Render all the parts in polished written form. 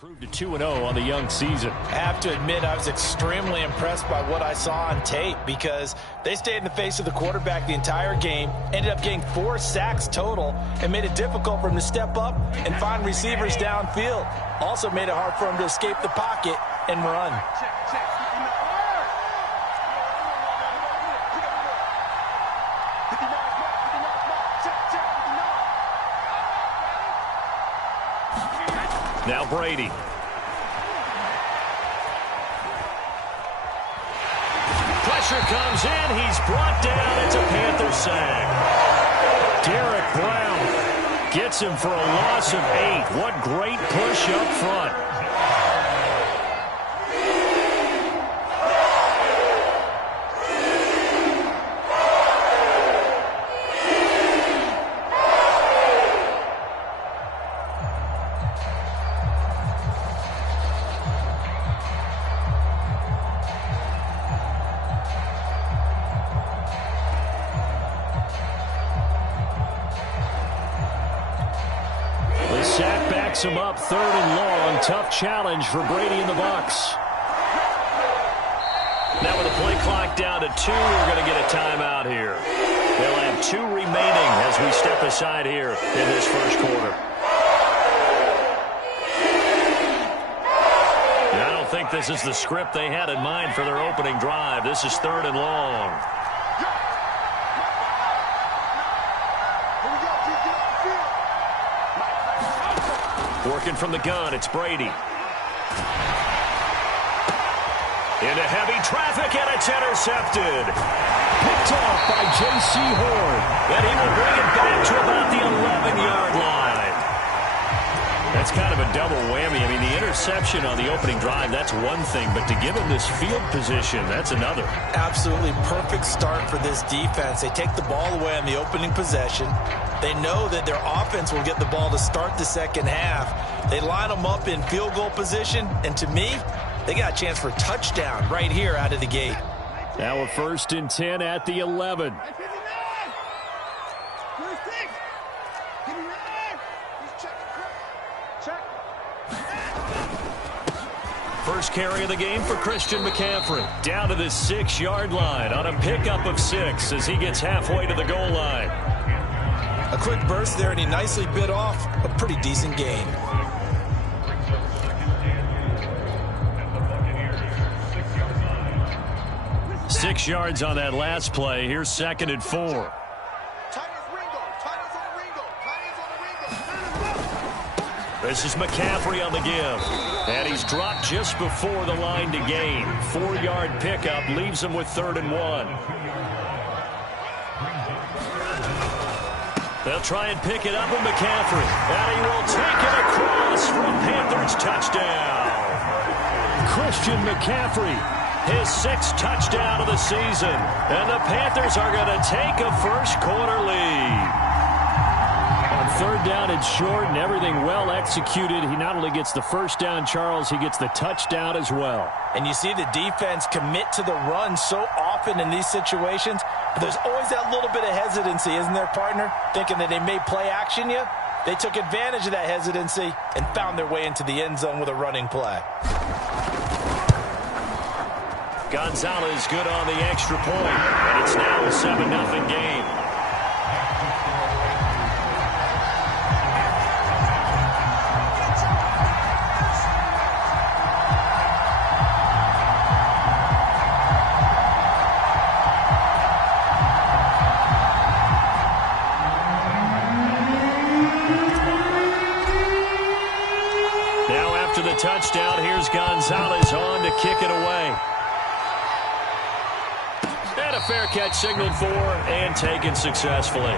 Proved to 2-0 on the young season. I have to admit, I was extremely impressed by what I saw on tape because they stayed in the face of the quarterback the entire game, ended up getting 4 sacks total, and made it difficult for him to step up and find receivers downfield. Also made it hard for him to escape the pocket and run. Now Brady. Pressure comes in. He's brought down. It's a Panther sack. Derek Brown gets him for a loss of 8. What great push up front. Sack backs him up, 3rd and long. Tough challenge for Brady and the Bucs. Now with the play clock down to 2, we're going to get a timeout here. They'll have 2 remaining as we step aside here in this first quarter. And I don't think this is the script they had in mind for their opening drive. This is 3rd and long. Working from the gun, it's Brady. Into heavy traffic, and it's intercepted. Picked off by J.C. Horn. And he will bring it back to about the 11-yard line. That's kind of a double whammy. I mean, the interception on the opening drive, that's one thing. But to give him this field position, that's another. Absolutely perfect start for this defense. They take the ball away on the opening possession. They know that their offense will get the ball to start the second half. They line them up in field goal position, and to me, they got a chance for a touchdown right here out of the gate. Now a 1st and 10 at the 11. First carry of the game for Christian McCaffrey. Down to the 6-yard line on a pickup of 6 as he gets halfway to the goal line. A quick burst there, and he nicely bit off a pretty decent gain. Six yards on that last play. Here's 2nd and 4. This is McCaffrey on the give. And he's dropped just before the line to gain. 4-yard pickup leaves him with 3rd and 1. They'll try and pick it up with McCaffrey. And he will take it across for a Panthers touchdown. Christian McCaffrey, his 6th touchdown of the season. And the Panthers are going to take a first quarter lead. On 3rd down and short and everything well executed, he not only gets the first down, Charles, he gets the touchdown as well. And you see the defense commit to the run so often in these situations. But there's always that little bit of hesitancy, isn't there, partner? Thinking that they may play action you. They took advantage of that hesitancy and found their way into the end zone with a running play. Gonzalez good on the extra point, and it's now a 7-0 game. The touchdown, here's Gonzalez on to kick it away. And a fair catch signaled for and taken successfully.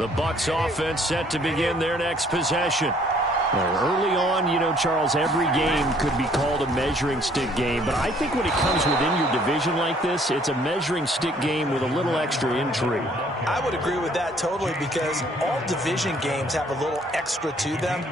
The Bucs offense set to begin their next possession. Early on, you know, Charles, every game could be called a measuring stick game. But I think when it comes within your division like this, it's a measuring stick game with a little extra intrigue. I would agree with that totally, because all division games have a little extra to them.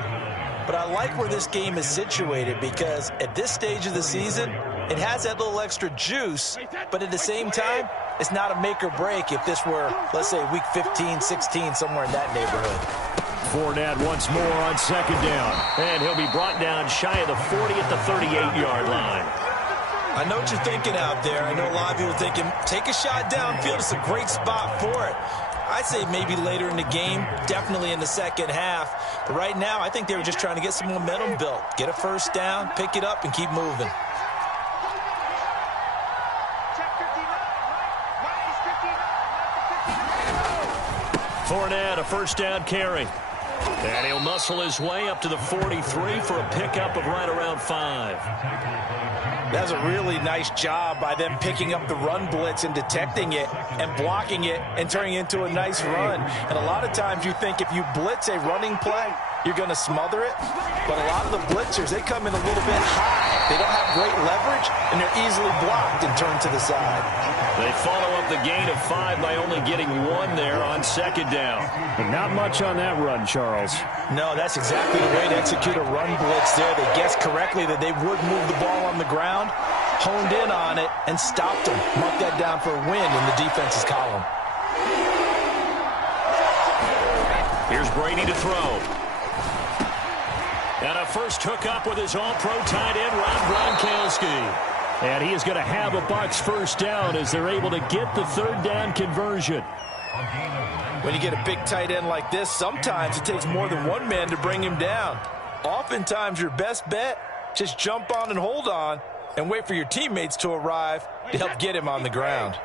But I like where this game is situated, because at this stage of the season, it has that little extra juice, but at the same time, it's not a make or break if this were, let's say, week 15, 16, somewhere in that neighborhood. Fournette once more on second down. And he'll be brought down shy of the 40 at the 38-yard line. I know what you're thinking out there. I know a lot of people are thinking, take a shot downfield. It's a great spot for it. I'd say maybe later in the game, definitely in the second half. But right now, I think they were just trying to get some momentum built. Get a first down, pick it up, and keep moving. Fournette, a first down carry. And he'll muscle his way up to the 43 for a pickup of right around 5. That's a really nice job by them picking up the run blitz and detecting it and blocking it and turning it into a nice run. And a lot of times you think if you blitz a running play, you're going to smother it. But a lot of the blitzers, they come in a little bit high. They don't have great leverage, and they're easily blocked and turned to the side. They follow up the gain of 5 by only getting 1 there on second down. But not much on that run, Charles. No, that's exactly the way to execute a run blitz there. They guessed correctly that they would move the ball on the ground, honed in on it, and stopped them. Marked that down for a win in the defense's column. Here's Brady to throw. And a first hookup with his all-pro tight end, Rob Gronkowski. And he is going to have a Bucs first down as they're able to get the third down conversion. When you get a big tight end like this, sometimes it takes more than one man to bring him down. Oftentimes, your best bet, just jump on and hold on and wait for your teammates to arrive to help get him on the ground.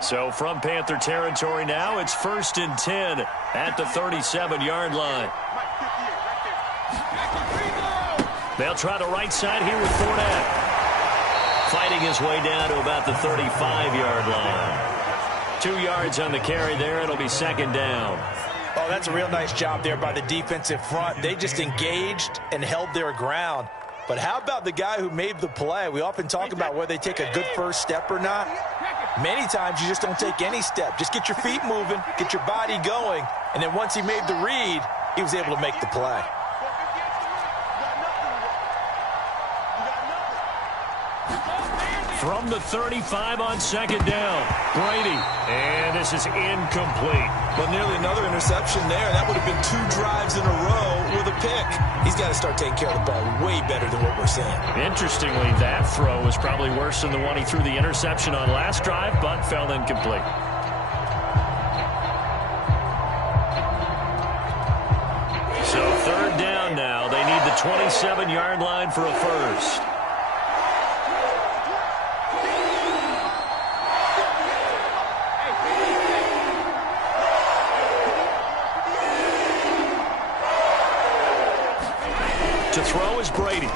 So from Panther territory now, it's 1st and 10 at the 37-yard line. They'll try the right side here with Fournette. Fighting his way down to about the 35-yard line. 2 yards on the carry there. It'll be second down. Oh, that's a real nice job there by the defensive front. They just engaged and held their ground. But how about the guy who made the play? We often talk about whether they take a good first step or not. Many times you just don't take any step. Just get your feet moving, get your body going, and then once he made the read, he was able to make the play. From the 35 on second down, Brady. And this is incomplete. But nearly another interception there. That would have been 2 drives in a row with a pick. He's got to start taking care of the ball way better than what we're seeing. Interestingly, that throw was probably worse than the one he threw the interception on last drive, but fell incomplete. So third down now. They need the 27-yard line for a first. To throw is Brady.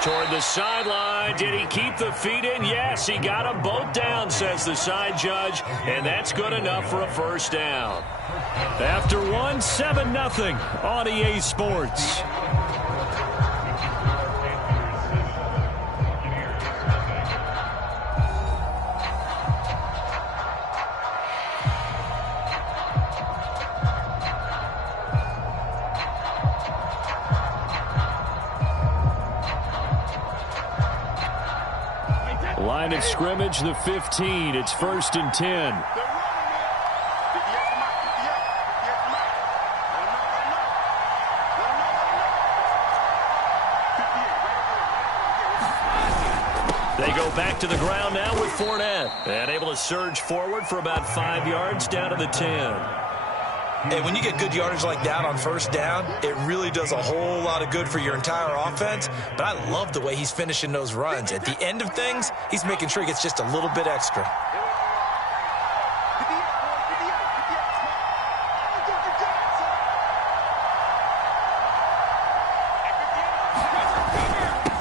Toward the sideline. Did he keep the feet in? Yes, he got them both down, says the side judge. And that's good enough for a first down. After one, 7-0 on EA Sports. Line of scrimmage, the 15. It's 1st and 10. They go back to the ground now with Fournette. And able to surge forward for about 5 yards down to the 10. And when you get good yardage like that on first down, it really does a whole lot of good for your entire offense. But I love the way he's finishing those runs. At the end of things, he's making sure he gets just a little bit extra.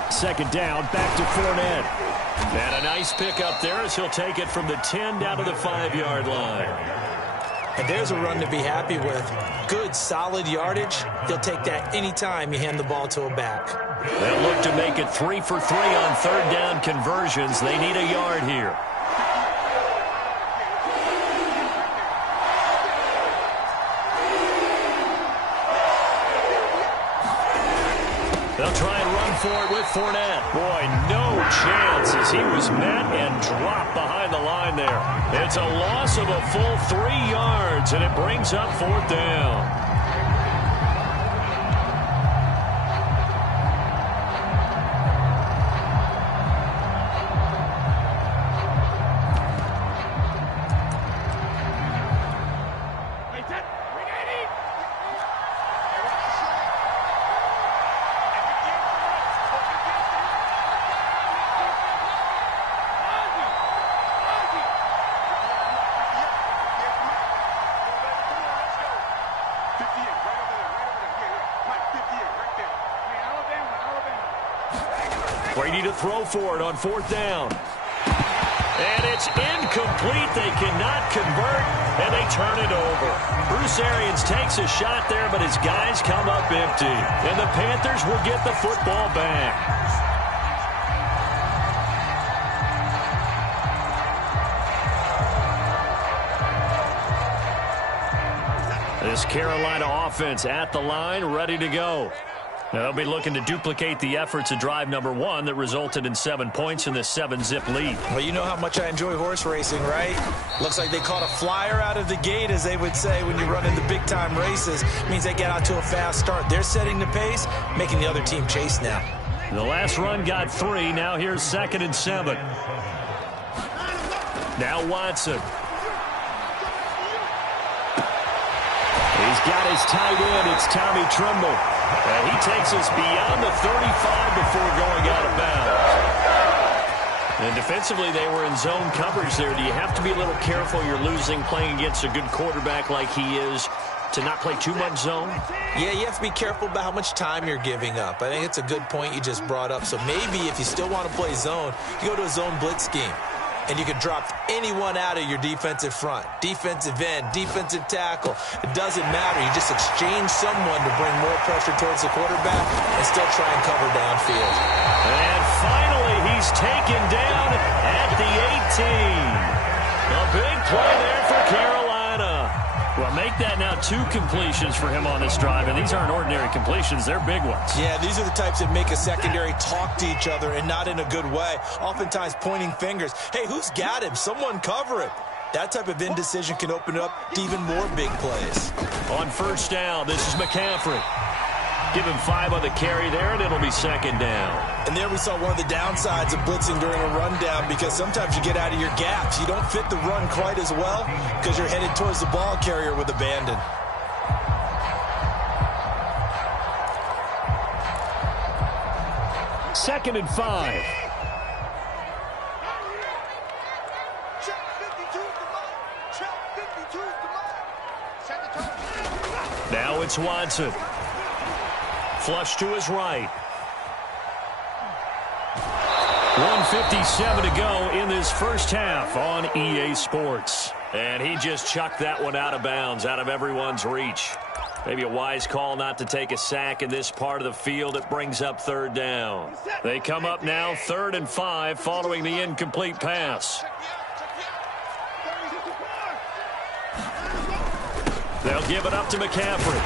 Second down, back to Fournette. And a nice pickup there as he'll take it from the 10 down to the 5-yard line. And there's a run to be happy with. Good, solid yardage. He'll take that anytime you hand the ball to a back. They'll look to make it 3 for 3 on third down conversions. They need a yard here. They'll try and run for it with Fournette. Boy, no chance as he was met and dropped behind the line there. It's a loss of a full 3 yards, and it brings up fourth down. Brady to throw for it on fourth down. And it's incomplete. They cannot convert, and they turn it over. Bruce Arians takes a shot there, but his guys come up empty. And the Panthers will get the football back. This Carolina offense at the line, ready to go. They'll be looking to duplicate the efforts of drive number 1 that resulted in 7 points in this 7-zip lead. Well, you know how much I enjoy horse racing, right? Looks like they caught a flyer out of the gate, as they would say when you run into big-time races. It means they get out to a fast start. They're setting the pace, making the other team chase now. The last run got 3. Now here's 2nd and 7. Now Watson. He's got his tight end. It's Tommy Tremble. And he takes us beyond the 35 before going out of bounds. And defensively, they were in zone coverage there. Do you have to be a little careful? You're losing playing against a good quarterback like he is to not play too much zone? Yeah, you have to be careful about how much time you're giving up. I think it's a good point you just brought up. So maybe if you still want to play zone, you go to a zone blitz scheme. And you can drop anyone out of your defensive front, defensive end, defensive tackle. It doesn't matter. You just exchange someone to bring more pressure towards the quarterback and still try and cover downfield. And finally, he's taken down at the 18. A big play there for Carolina. Well, make that now 2 completions for him on this drive, and these aren't ordinary completions. They're big ones. Yeah, these are the types that make a secondary talk to each other, and not in a good way. Oftentimes pointing fingers. Hey, who's got him? Someone cover it. That type of indecision can open it up to even more big plays. On first down, this is McCaffrey. Give him 5 on the carry there, and it'll be 2nd down. And there we saw one of the downsides of blitzing during a rundown, because sometimes you get out of your gaps. You don't fit the run quite as well because you're headed towards the ball carrier with abandon. Second and 5. Now it's Watson. Flush to his right. 1:57 to go in this first half on EA Sports. And he just chucked that one out of bounds, out of everyone's reach. Maybe a wise call not to take a sack in this part of the field. It brings up 3rd down. They come up now 3rd and 5 following the incomplete pass. They'll give it up to McCaffrey.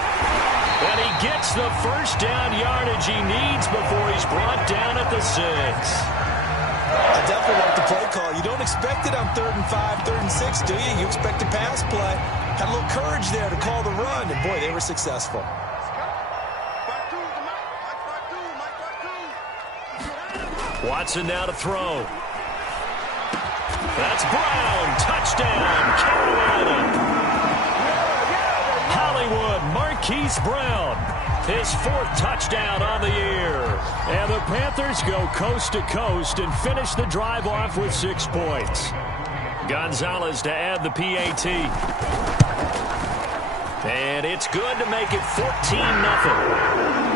And he gets the first down yardage he needs before he's brought down at the 6. I definitely like the play call. You don't expect it on 3rd and 5, 3rd and 6, do you? You expect a pass play. Had a little courage there to call the run, and boy, they were successful. Watson now to throw. That's Brown. Touchdown, Carolina. Hollywood, Marquise Brown, his 4th touchdown on the year. And the Panthers go coast to coast and finish the drive off with 6 points. Gonzalez to add the PAT. And it's good to make it 14-0.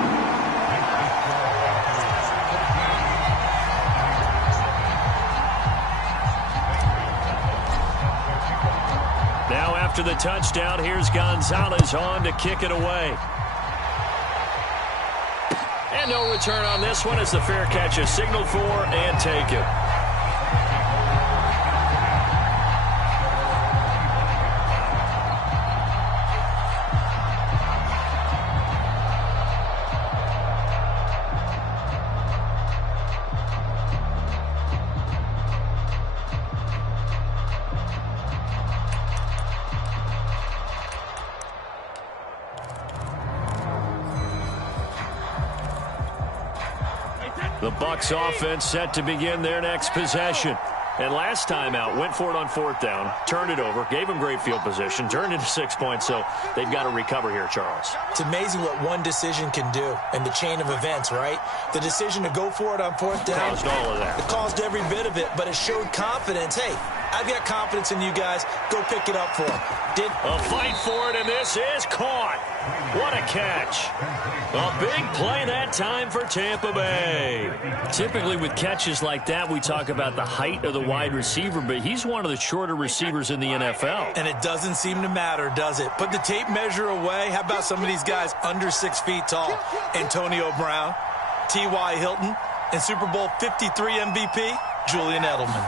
Now after the touchdown, here's Gonzalez on to kick it away. And no return on this one as the fair catch is signaled for and taken. The Bucs offense set to begin their next possession. And last time out, went for it on 4th down, turned it over, gave them great field position, turned into 6 points, so they've got to recover here, Charles. It's amazing what one decision can do in the chain of events, right? The decision to go for it on 4th down. Caused all of that. It caused every bit of it, but it showed confidence. Hey, I've got confidence in you guys. Go pick it up for them. A fight for it, and this is caught. What a catch. A big play that time for Tampa Bay. Typically with catches like that, we talk about the height of the wide receiver, but he's one of the shorter receivers in the NFL. And it doesn't seem to matter, does it? Put the tape measure away. How about some of these guys under 6 feet tall? Antonio Brown, T.Y. Hilton, and Super Bowl 53 MVP, Julian Edelman.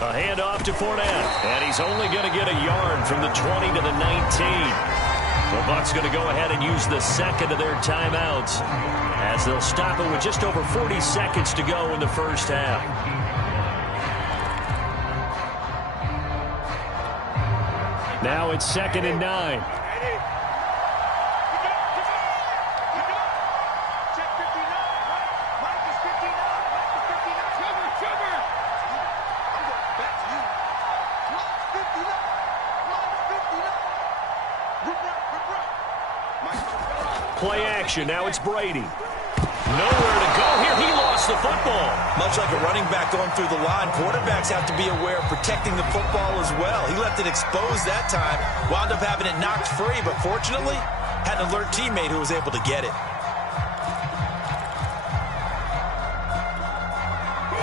A handoff to Fournette, and he's only going to get a yard from the 20 to the 19. The Bucs going to go ahead and use the second of their timeouts as they'll stop it with just over 40 seconds to go in the first half. Now it's 2nd and 9. Play action. Now it's Brady. Nowhere to go here. He lost the football. Much like a running back going through the line, quarterbacks have to be aware of protecting the football as well. He left it exposed that time, wound up having it knocked free, but fortunately had an alert teammate who was able to get it.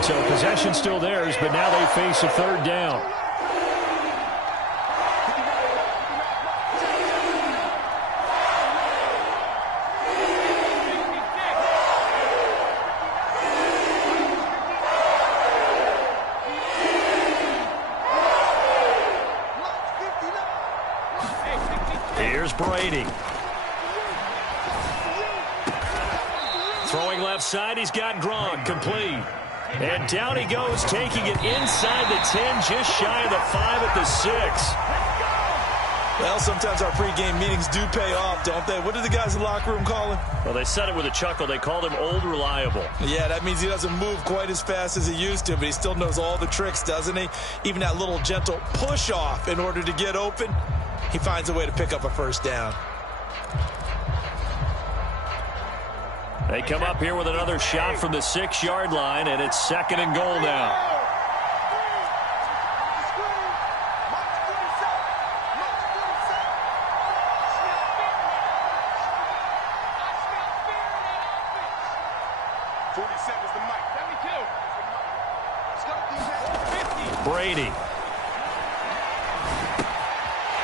So possession still theirs, but now they face a 3rd down. Here's Brady. Throwing left side, he's got Gronk, complete. And down he goes, taking it inside the 10, just shy of the 5 at the 6. Well, sometimes our pregame meetings do pay off, don't they? What do the guys in the locker room call him? Well, they said it with a chuckle. They called him Old Reliable. Yeah, that means he doesn't move quite as fast as he used to, but he still knows all the tricks, doesn't he? Even that little gentle push-off in order to get open. He finds a way to pick up a first down. They come up here with another shot from the 6-yard line, and it's 2nd and goal now. Brady.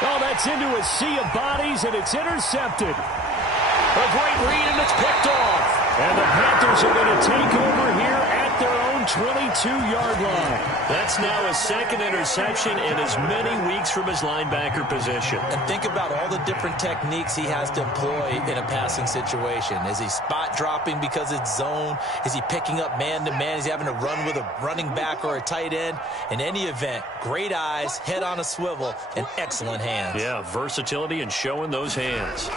Oh, that's into a sea of bodies, and it's intercepted. A great read, and it's picked off. And the Panthers are going to take over here at their own 22-yard line. That's now his 2nd interception in as many weeks from his linebacker position. And think about all the different techniques he has to employ in a passing situation. Is he spot dropping because it's zone? Is he picking up man-to-man? Is he having to run with a running back or a tight end? In any event, great eyes, head on a swivel, and excellent hands. Yeah, versatility and showing those hands.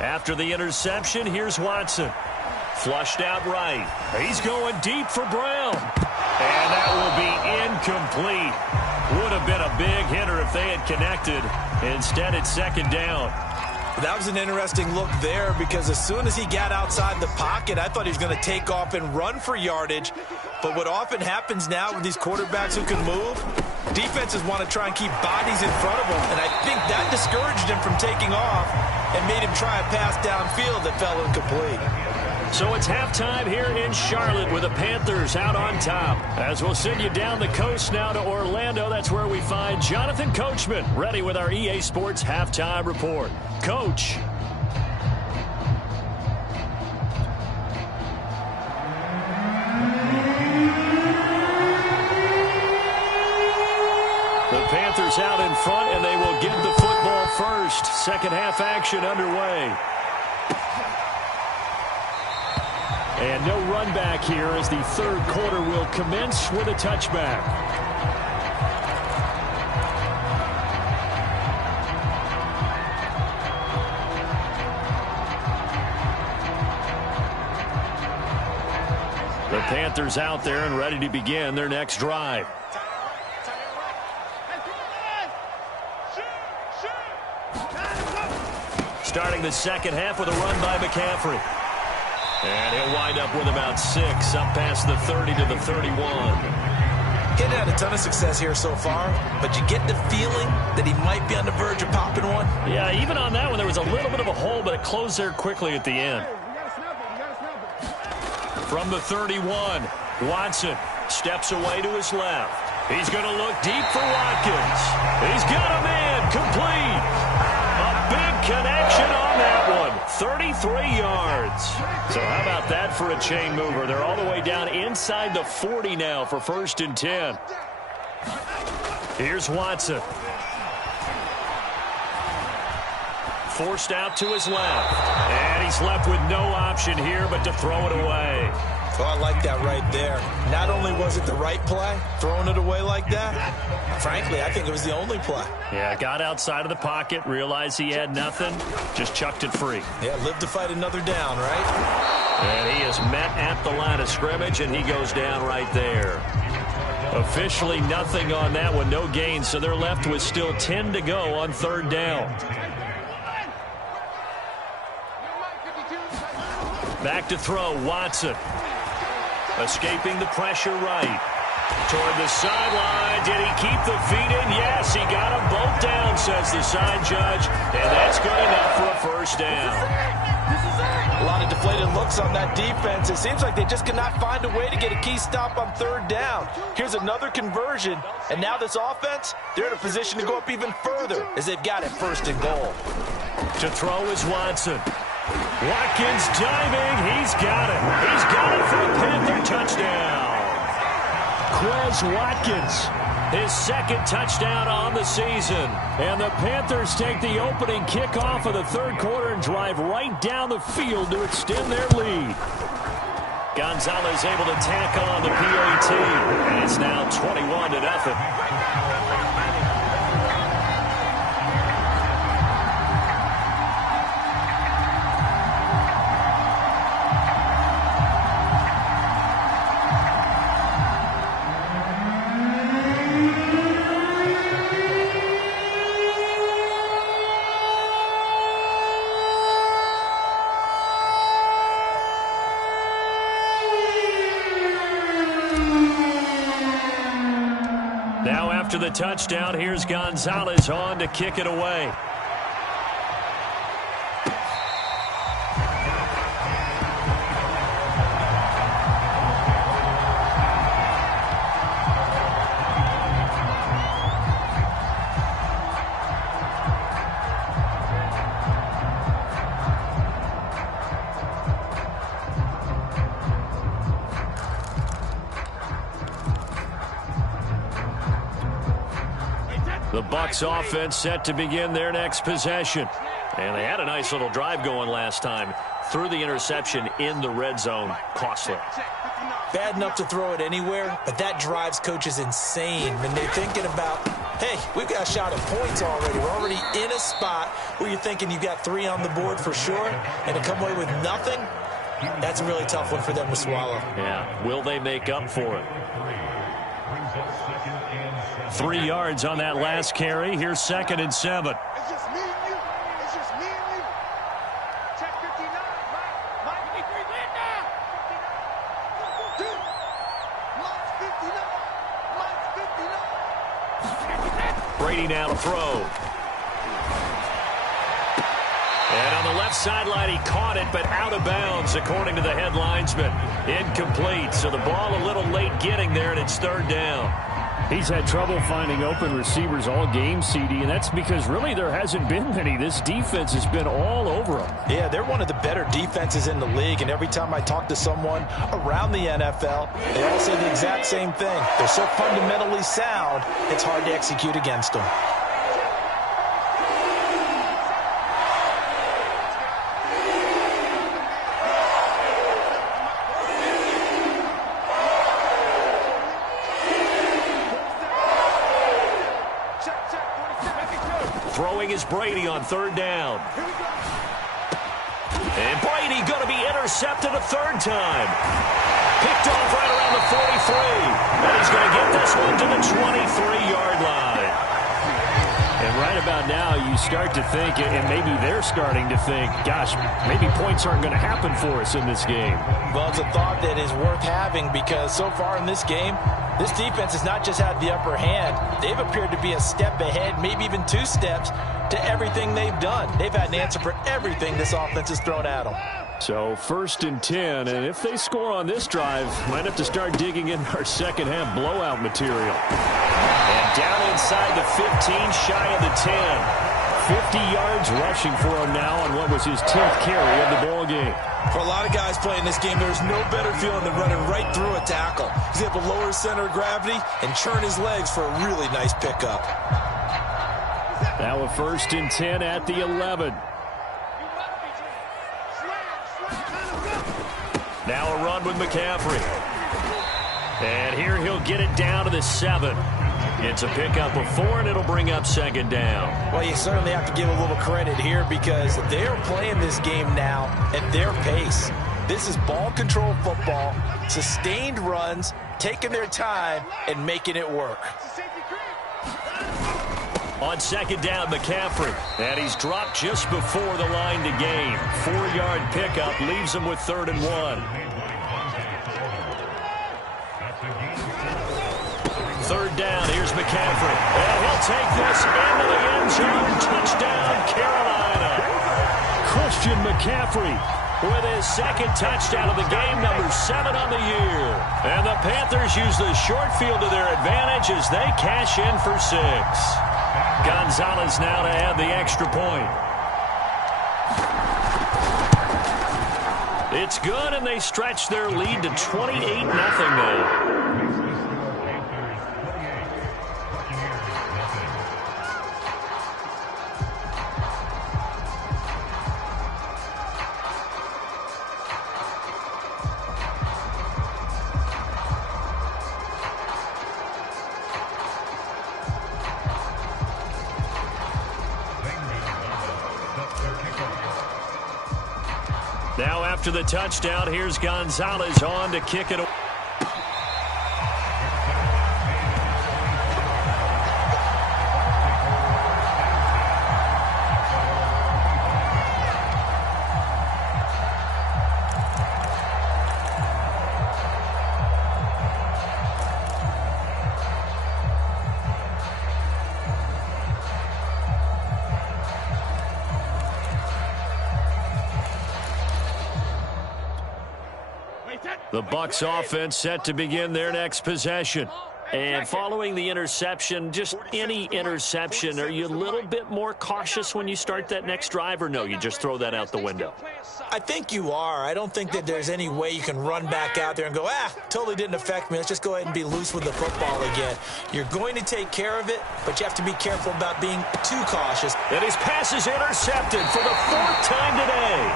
After the interception, here's Watson. Flushed out right. He's going deep for Brown. And that will be incomplete. Would have been a big hitter if they had connected. Instead, it's 2nd down. That was an interesting look there because as soon as he got outside the pocket, I thought he was going to take off and run for yardage. But what often happens now with these quarterbacks who can move, defenses want to try and keep bodies in front of them. And I think that discouraged him from taking off and made him try a pass downfield that fell incomplete. So it's halftime here in Charlotte with the Panthers out on top. As we'll send you down the coast now to Orlando, that's where we find Jonathan Coachman ready with our EA Sports halftime report. Coach. The Panthers out in front, and they will get the football first. Second half action underway. And no run back here as the third quarter will commence with a touchback. The Panthers out there and ready to begin their next drive. Starting the second half with a run by McCaffrey. And he'll wind up with about 6, up past the 30 to the 31. Getting had a ton of success here so far, but you get the feeling that he might be on the verge of popping one. Yeah, even on that one, there was a little bit of a hole, but it closed there quickly at the end. From the 31, Watson steps away to his left. He's going to look deep for Watkins. He's got a man complete. A big connection on that one. 33 yards. So how about that for a chain mover? They're all the way down inside the 40 now for 1st and 10. Here's Watson. Forced out to his left. And he's left with no option here but to throw it away. Oh, I like that right there. Not only was it the right play, throwing it away like that, frankly, I think it was the only play. Yeah, got outside of the pocket, realized he had nothing, just chucked it free. Yeah, live to fight another down, right? And he is met at the line of scrimmage, and he goes down right there. Officially nothing on that one, no gain, so they're left with still 10 to go on 3rd down. Back to throw, Watson. Escaping the pressure right. Toward the sideline. Did he keep the feet in? Yes, he got them both down, says the side judge. And that's good enough for a 1st down. A lot of deflated looks on that defense. It seems like they just cannot find a way to get a key stop on 3rd down. Here's another conversion. And now this offense, they're in a position to go up even further as they've got it 1st and goal. To throw is Watson. Watkins diving. He's got it. He's got it for a Panther touchdown. Quez Watkins, his 2nd touchdown on the season. And the Panthers take the opening kickoff of the 3rd quarter and drive right down the field to extend their lead. Gonzalez able to tack on the PAT. And it's now 21-0. Now after the touchdown, here's Gonzalez on to kick it away. The Bucs offense set to begin their next possession. And they had a nice little drive going last time. Threw the interception in the red zone. Costly. Bad enough to throw it anywhere, but that drives coaches insane when they're thinking about, hey, we've got a shot at points already. We're already in a spot where you're thinking you've got 3 on the board for sure, and to come away with nothing, that's a really tough one for them to swallow. Yeah, will they make up for it? 3 yards on that last carry. Here's 2nd and 7. It's just me and you. It's just me and you. Check 59. Mike 53 win now. 59. Mike's 59. Mike's 59. Brady now to throw. And on the left sideline, he caught it, but out of bounds, according to the head linesman. Incomplete, so the ball a little late getting there, and it's third down. He's had trouble finding open receivers all game, CD, and that's because really there hasn't been many. This defense has been all over him. Yeah, they're one of the better defenses in the league, and every time I talk to someone around the NFL, they all say the exact same thing. They're so fundamentally sound, it's hard to execute against them. Throwing is Brady on third down. And Brady going to be intercepted a third time. Picked off right around the 43. And he's going to get this one to the 23-yard line. And right about now, you start to think, and maybe they're starting to think, gosh, maybe points aren't going to happen for us in this game. Well, it's a thought that is worth having because so far in this game, this defense has not just had the upper hand. They've appeared to be a step ahead, maybe even two steps, to everything they've done. They've had an answer for everything this offense has thrown at them. So 1st and 10, and if they score on this drive, might have to start digging in our second half blowout material. And down inside the 15, shy of the 10. 50 yards rushing for him now on what was his 10th carry of the ball game. For a lot of guys playing this game, there's no better feeling than running right through a tackle. He's able to lower his center of gravity and churn his legs for a really nice pickup. Now a 1st and 10 at the 11. Now a run with McCaffrey. And here he'll get it down to the 7. It's a pickup of 4, and it'll bring up second down. Well, you certainly have to give a little credit here because they're playing this game now at their pace. This is ball control football, sustained runs, taking their time, and making it work. On second down, McCaffrey. And he's dropped just before the line to gain. 4-yard pickup leaves him with 3rd and 1. 3rd down, here's McCaffrey. And he'll take this into the end zone. Touchdown, Carolina. Christian McCaffrey with his 2nd touchdown of the game, number 7 on the year. And the Panthers use the short field to their advantage as they cash in for 6. Gonzalez now to add the extra point. It's good, and they stretch their lead to 28-0 now. Now after the touchdown, here's Gonzalez on to kick it away. The Bucs offense set to begin their next possession. And following the interception, just any interception, are you a little bit more cautious when you start that next drive, or no, you just throw that out the window? I think you are. I don't think that there's any way you can run back out there and go, totally didn't affect me. Let's just go ahead and be loose with the football again. You're going to take care of it, but you have to be careful about being too cautious. And his pass is intercepted for the 4th time today.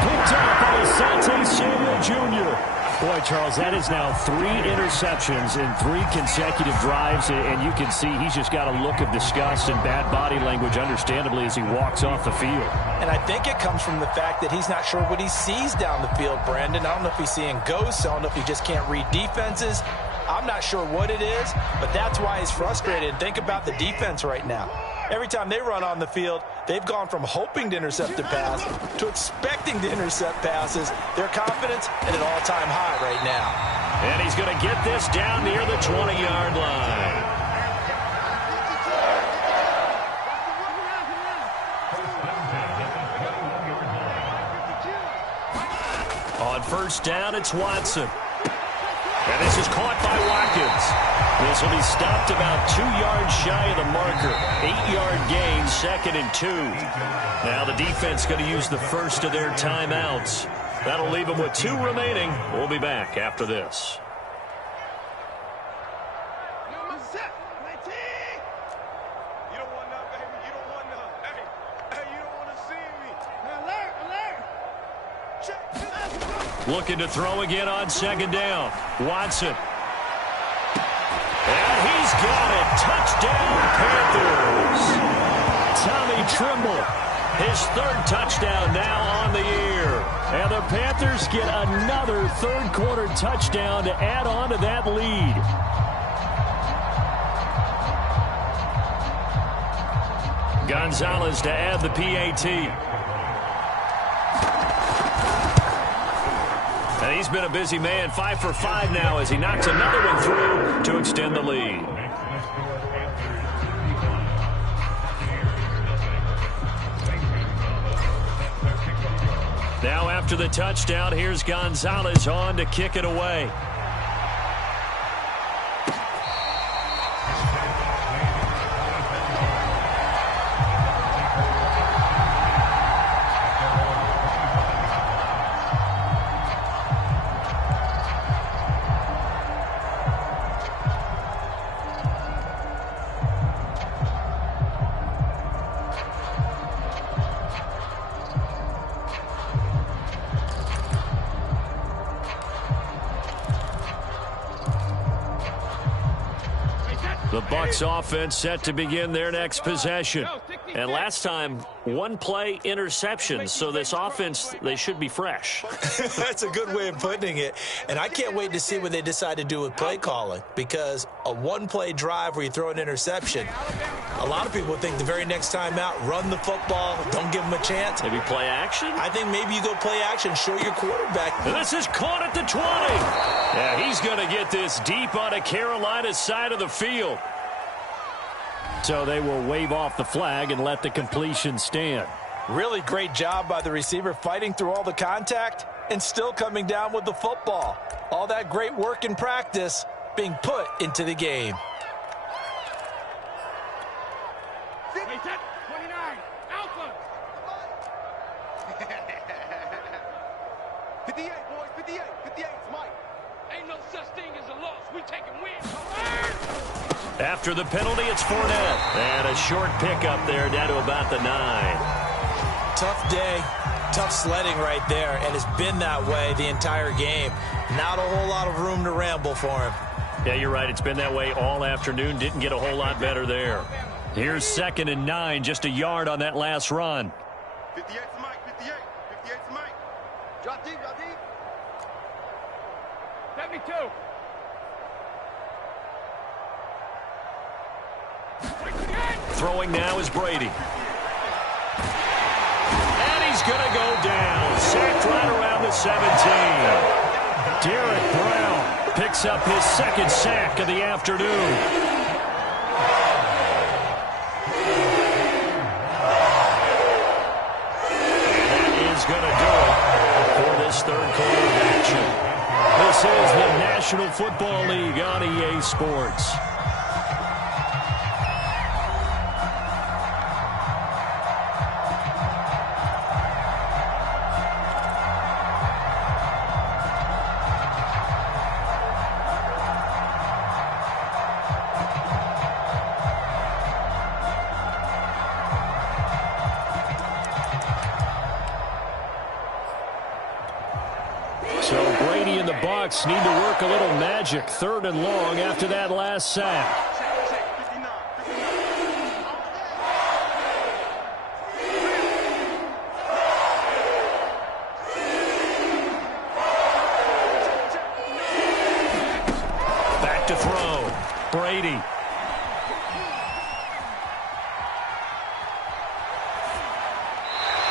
Picked up by Asante Samuel Jr. Boy, Charles, that is now 3 interceptions in 3 consecutive drives, and you can see he's just got a look of disgust and bad body language, understandably, as he walks off the field. And I think it comes from the fact that he's not sure what he sees down the field, Brandon. I don't know if he's seeing ghosts. I don't know if he just can't read defenses. I'm not sure what it is, but that's why he's frustrated. Think about the defense right now. Every time they run on the field, they've gone from hoping to intercept a pass to expecting to intercept passes. Their confidence at an all-time high right now. And he's going to get this down near the 20-yard line. On first down, it's Watson. And this is caught by Watkins. This will be stopped about 2 yards shy of the marker. 8-yard gain, 2nd and 2. Now the defense going to use the first of their timeouts. That'll leave them with 2 remaining. We'll be back after this. Looking to throw again on 2nd down. Watson. And he's got it. Touchdown, Panthers. Tommy Trimble, his 3rd touchdown now on the year. And the Panthers get another 3rd quarter touchdown to add on to that lead. Gonzalez to add the PAT. And he's been a busy man, 5 for 5 now as he knocks another one through to extend the lead. Now after the touchdown, here's Gonzalez on to kick it away. The Bucs offense set to begin their next possession. And last time, 1 play interception. So this offense, they should be fresh. That's a good way of putting it. And I can't wait to see what they decide to do with play calling. Because a 1-play drive where you throw an interception, a lot of people think the very next time out, run the football, don't give them a chance. Maybe play action? I think maybe you go play action, show your quarterback. This is caught at the 20. Yeah, he's going to get this deep onto Carolina's side of the field. So they will wave off the flag and let the completion stand. Really great job by the receiver fighting through all the contact and still coming down with the football. All that great work in practice being put into the game. 29, Alpha. 58, boys, 58, 58, Mike. Ain't no such thing as a loss. We taking wins. After the penalty, it's Fournette. And a short pickup there down to about the 9. Tough day, tough sledding right there, and it's been that way the entire game. Not a whole lot of room to ramble for him. Yeah, you're right. It's been that way all afternoon. Didn't get a whole lot better there. Here's 2nd and 9, just a yard on that last run. 58 to Mike, 58. 58 to Mike. Drop deep, drop deep. 72. Throwing now is Brady. And he's going to go down. Sacked right around the 17. Derek Brown picks up his 2nd sack of the afternoon. And that is going to do it for this 3rd quarter of action. This is the National Football League on EA Sports. So Brady and the Bucs need to work a little magic. 3rd and long after that last sack. Back to throw. Brady.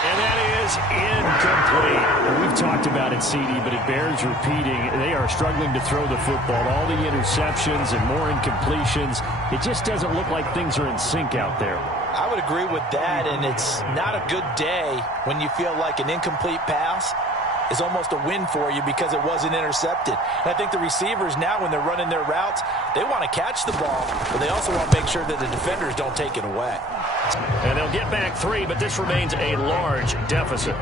And that is incomplete. We've talked about it, CD, but it bears repeating. They are struggling to throw the football. All the interceptions and more incompletions. It just doesn't look like things are in sync out there. I would agree with that, and it's not a good day when you feel like an incomplete pass is almost a win for you because it wasn't intercepted. And I think the receivers now, when they're running their routes, they want to catch the ball, but they also want to make sure that the defenders don't take it away. And they'll get back 3, but this remains a large deficit.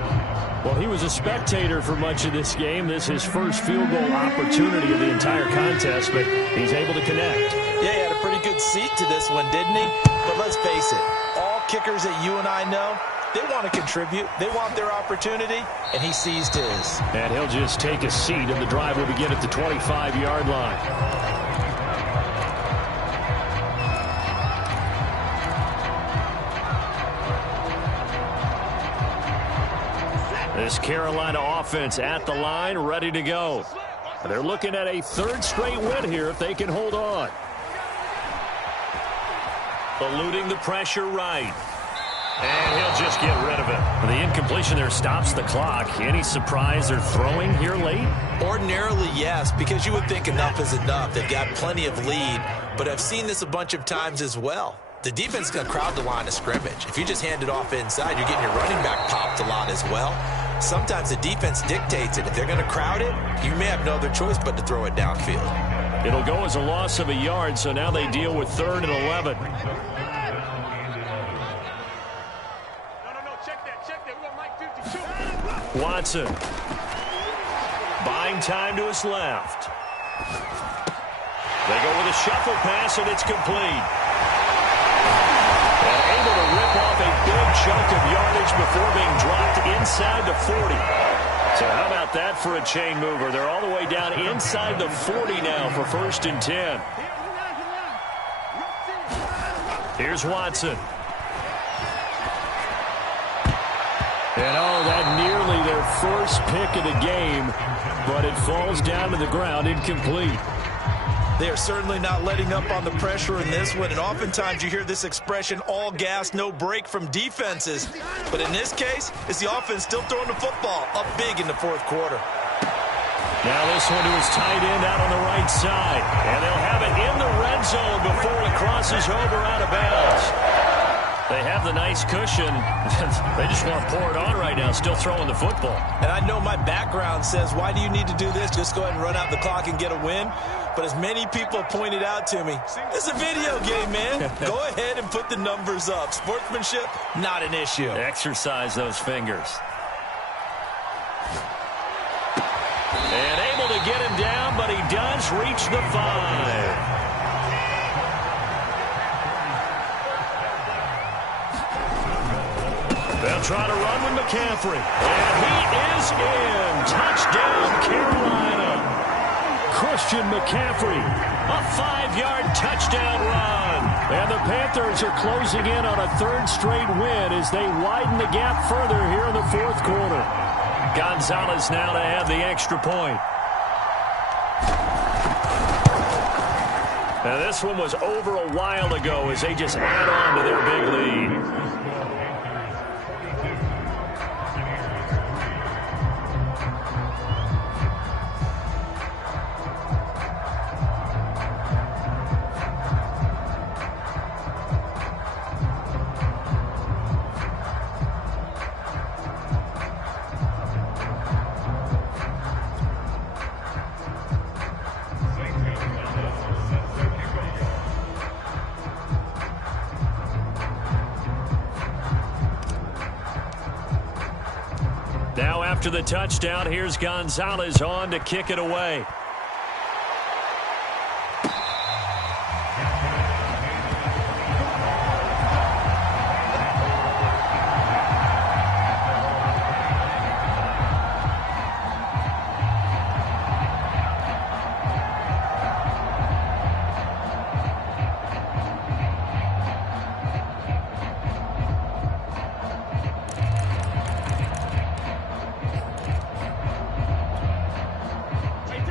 Well, he was a spectator for much of this game. This is his first field goal opportunity of the entire contest, but he's able to connect. Yeah, he had a pretty good seat to this one, didn't he? But let's face it, all kickers that you and I know, they want to contribute. They want their opportunity, and he seized his. And he'll just take a seat, and the drive will begin at the 25-yard line. This Carolina offense at the line, ready to go. They're looking at a third straight win here if they can hold on. Eluding the pressure right. And he'll just get rid of it. The incompletion there stops the clock. Any surprise they're throwing here late? Ordinarily, yes, because you would think enough is enough. They've got plenty of lead, but I've seen this a bunch of times as well. The defense is going to crowd the line of scrimmage. If you just hand it off inside, you're getting your running back popped a lot as well. Sometimes the defense dictates it. If they're going to crowd it, you may have no other choice but to throw it downfield. It'll go as a loss of a yard, so now they deal with 3rd and 11. Watson. Buying time to his left. They go with a shuffle pass, and it's complete. And able to rip off a big chunk of yardage before being dropped inside the 40. So how about that for a chain mover? They're all the way down inside the 40 now for 1st and 10. Here's Watson. And that nearly their first pick of the game, but it falls down to the ground incomplete. They are certainly not letting up on the pressure in this one, and oftentimes you hear this expression, all gas, no break from defenses. But in this case, it's the offense still throwing the football up big in the 4th quarter. Now this one to his tight end out on the right side. And they'll have it in the red zone before he crosses over out of bounds. They have the nice cushion. They just want to pour it on right now, still throwing the football. And I know my background says, why do you need to do this? Just go ahead and run out the clock and get a win. But as many people have pointed out to me, it's a video game, man. Go ahead and put the numbers up. Sportsmanship, not an issue. Exercise those fingers. And able to get him down, but he does reach the 5. They'll try to run with McCaffrey. And he is in. Touchdown, Carolina. Christian McCaffrey. A 5-yard touchdown run. And the Panthers are closing in on a 3rd straight win as they widen the gap further here in the 4th quarter. Gonzalez now to have the extra point. Now this one was over a while ago as they just add on to their big lead. Now after the touchdown, here's Gonzalez on to kick it away.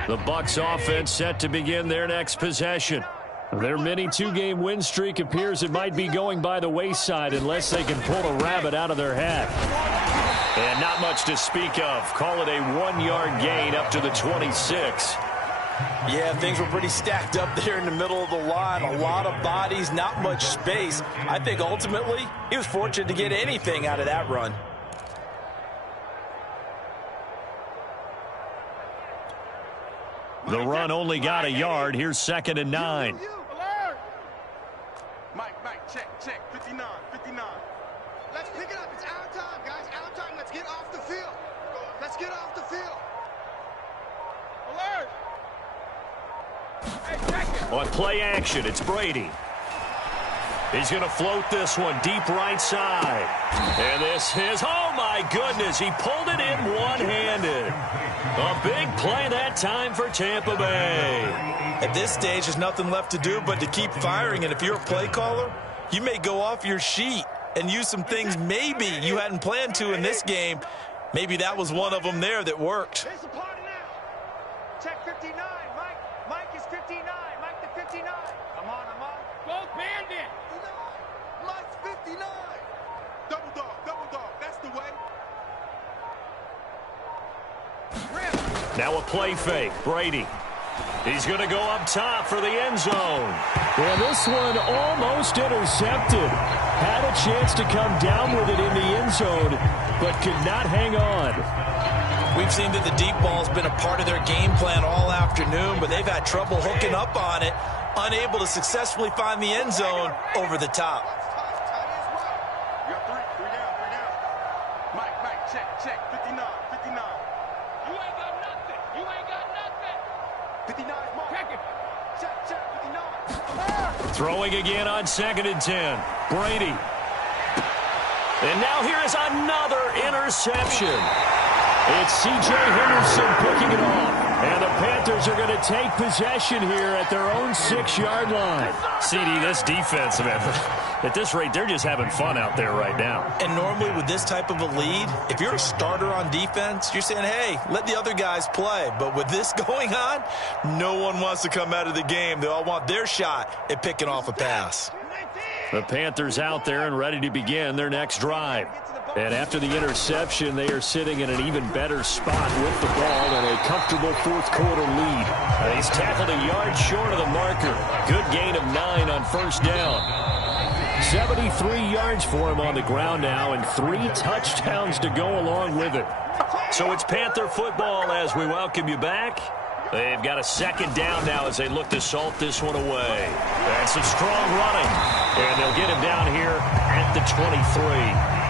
The Bucs offense set to begin their next possession. Their mini 2-game win streak appears it might be going by the wayside unless they can pull a rabbit out of their hat. And not much to speak of. Call it a 1-yard gain up to the 26. Yeah, things were pretty stacked up there in the middle of the line. A lot of bodies, not much space. I think ultimately he was fortunate to get anything out of that run. The run only got a yard. Here's 2nd and 9. Mike, check, 59. Let's pick it up. It's our time, guys. Our time. Let's get off the field. Let's get off the field. Alert! Hey, check it. On play action, it's Brady. He's going to float this one deep right side. And this is, oh my goodness, he pulled it in one-handed. A big play that time for Tampa Bay. At this stage, there's nothing left to do but to keep firing. And if you're a play caller, you may go off your sheet and use some things maybe you hadn't planned to in this game. Maybe that was one of them there that worked. There's a party now. Check 59. Mike is 59. Mike the 59. I'm on. Go Bandit. 59. Mike's 59. Double dog. That's the way. Now a play fake. Brady. He's going to go up top for the end zone. And this one almost intercepted. Had a chance to come down with it in the end zone, but could not hang on. We've seen that the deep ball's been a part of their game plan all afternoon, but they've had trouble hooking up on it, unable to successfully find the end zone over the top. You got three down. Mike, check, 59. You ain't got nothing. 59 is Mike. Check, 59. Throwing again on 2nd and 10. Brady. And now here is another interception. It's C.J. Henderson picking it off. And the Panthers are going to take possession here at their own 6-yard line. CD, this defense, man, at this rate, they're just having fun out there right now. And normally with this type of a lead, if you're a starter on defense, you're saying, hey, let the other guys play. But with this going on, no one wants to come out of the game. They all want their shot at picking off a pass. The Panthers out there and ready to begin their next drive. And after the interception, they are sitting in an even better spot with the ball and a comfortable fourth-quarter lead. He's tackled a yard short of the marker. Good gain of 9 on first down. 73 yards for him on the ground now and 3 touchdowns to go along with it. So it's Panther football as we welcome you back. They've got a 2nd down now as they look to salt this one away. And some strong running. And they'll get him down here at the 23.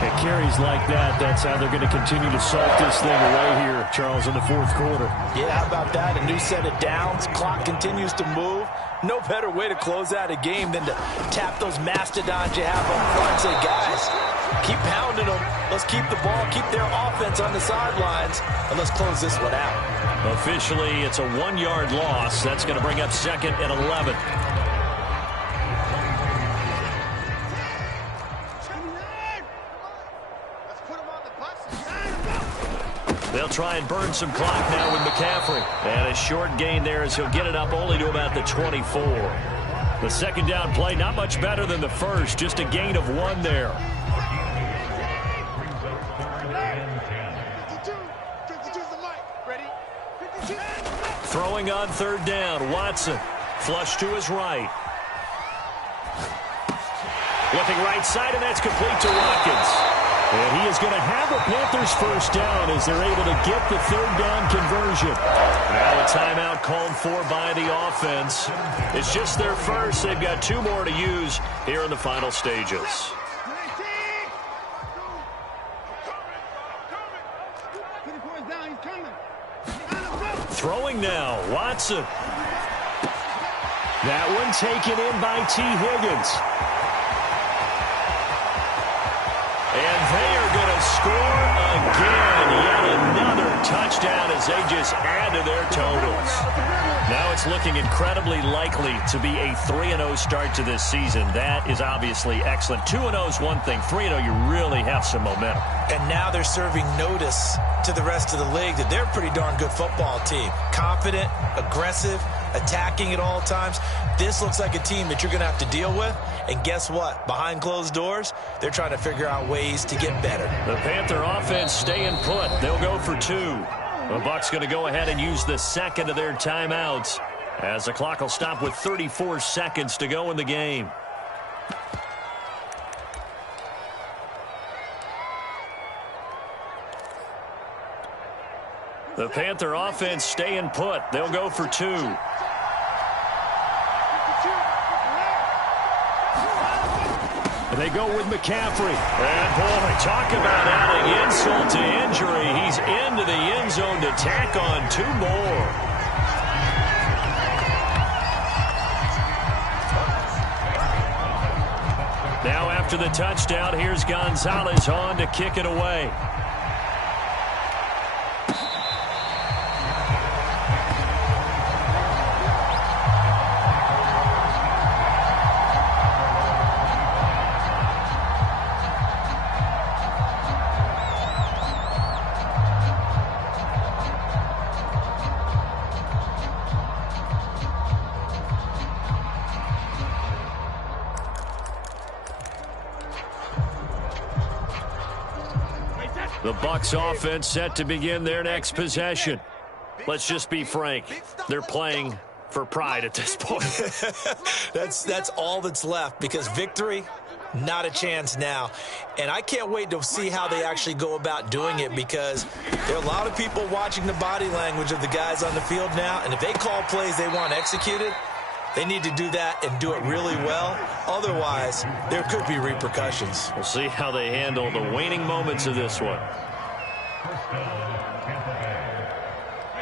It carries like that. That's how they're going to continue to salt this thing away here, Charles, in the fourth quarter. Yeah, how about that? A new set of downs. Clock continues to move. No better way to close out a game than to tap those mastodons you have up front and say, guys, keep pounding them. Let's keep the ball, keep their offense on the sidelines, and let's close this one out. Officially, it's a 1-yard loss. That's going to bring up 2nd and 11. They'll try and burn some clock now with McCaffrey. And a short gain there as he'll get it up only to about the 24. The 2nd down play, not much better than the first, just a gain of 1 there. 52's the mic. Ready? 52. Throwing on 3rd down, Watson. Flush to his right. Looking right side, and that's complete to Watkins. And he is going to have a Panthers first down as they're able to get the 3rd down conversion. Now a timeout called for by the offense. It's just their first. They've got 2 more to use here in the final stages. Throwing now, Watson. That one taken in by T. Higgins. And they are going to score again. Yet another touchdown as they just add to their totals. Now it's looking incredibly likely to be a 3-0 start to this season. That is obviously excellent. 2-0 is one thing. 3-0, you really have some momentum. And now they're serving notice to the rest of the league that they're a pretty darn good football team. Confident, aggressive, attacking at all times. This looks like a team that you're going to have to deal with. And guess what? Behind closed doors, they're trying to figure out ways to get better. The Panther offense staying put. They'll go for 2. The Bucs going to go ahead and use the 2nd of their timeouts as the clock will stop with 34 seconds to go in the game. The Panther offense staying put. They'll go for 2. They go with McCaffrey. And, boy, talk about adding insult to injury. He's into the end zone to tack on 2 more. Now after the touchdown, here's Gonzalez on to kick it away. The Bucs offense set to begin their next possession. Let's just be frank. They're playing for pride at this point. That's all that's left, because victory, not a chance now. And I can't wait to see how they actually go about doing it, because there are a lot of people watching the body language of the guys on the field now, and if they call plays they want executed, they need to do that and do it really well. Otherwise, there could be repercussions. We'll see how they handle the waning moments of this one.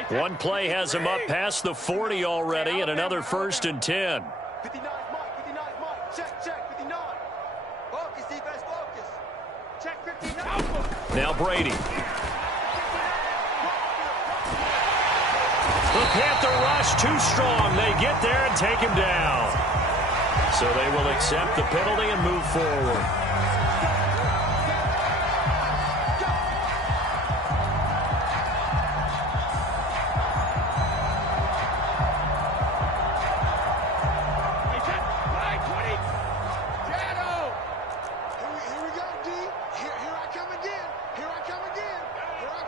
One play has him up past the 40 already, and another 1st and 10. 59 Mike. Check, 59. Focus, defense, focus. Check 59. Now Brady. The Panther rush too strong. They get there and take him down. So they will accept the penalty and move forward. Here we go, D. Here I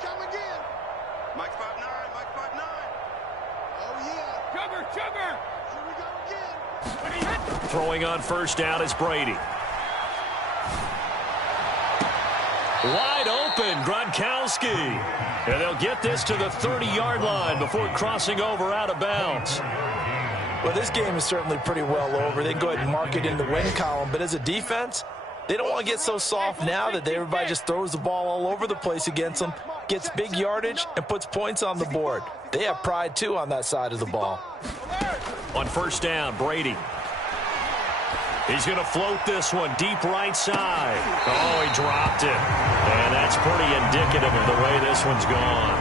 come again. Mike 5'9", Mike 5'9". Oh, yeah. Sugar. Here we go again. Throwing on 1st down is Brady. Wide open, Gronkowski. And they'll get this to the 30-yard line before crossing over out of bounds. Well, this game is certainly pretty well over. They can go ahead and mark it in the win column. But as a defense, they don't want to get so soft now that everybody just throws the ball all over the place against them, gets big yardage, and puts points on the board. They have pride, too, on that side of the ball. On 1st down, Brady. He's going to float this one deep right side. Oh, he dropped it. And that's pretty indicative of the way this one's gone.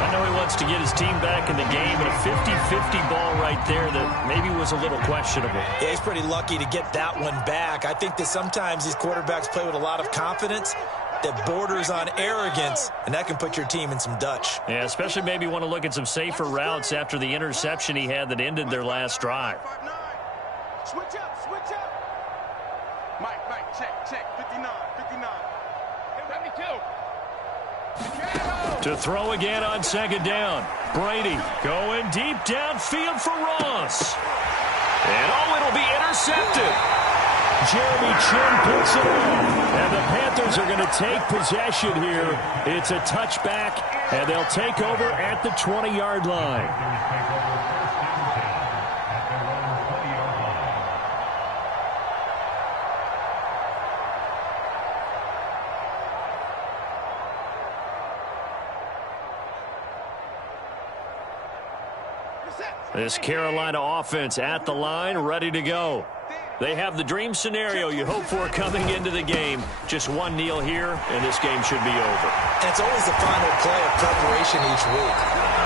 I know he wants to get his team back in the game, but a 50-50 ball right there that maybe was a little questionable. Yeah, he's pretty lucky to get that one back. I think that sometimes these quarterbacks play with a lot of confidence that borders on arrogance, and that can put your team in some Dutch. Yeah, especially maybe want to look at some safer routes after the interception he had that ended their last drive. Switch up. Mike, check. 59. Hey, 72. To throw again on 2nd down. Brady going deep downfield for Ross. And, it'll be intercepted. Jeremy Chin picks it up. And the Panthers are going to take possession here. It's a touchback, and they'll take over at the 20-yard line. This Carolina offense at the line, ready to go. They have the dream scenario you hope for coming into the game. Just one kneel here, and this game should be over. And it's always the final play of preparation each week.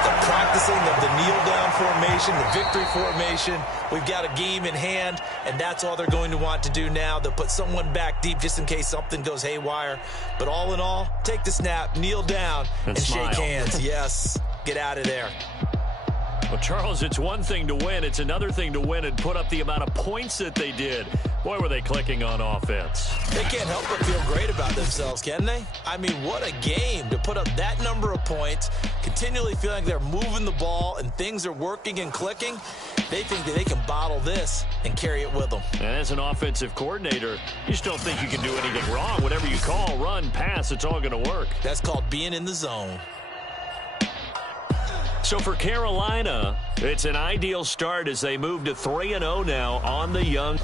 The practicing of the kneel-down formation, the victory formation. We've got a game in hand, and that's all they're going to want to do now. They'll put someone back deep just in case something goes haywire. But all in all, take the snap, kneel down, and shake hands. Yes, get out of there. Well, Charles, it's one thing to win. It's another thing to win and put up the amount of points that they did. Boy, were they clicking on offense. They can't help but feel great about themselves, can they? I mean, what a game to put up that number of points, continually feeling like they're moving the ball and things are working and clicking. They think that they can bottle this and carry it with them. And as an offensive coordinator, you just don't think you can do anything wrong. Whatever you call, run, pass, it's all going to work. That's called being in the zone. So for Carolina, it's an ideal start as they move to 3-0 now on the young.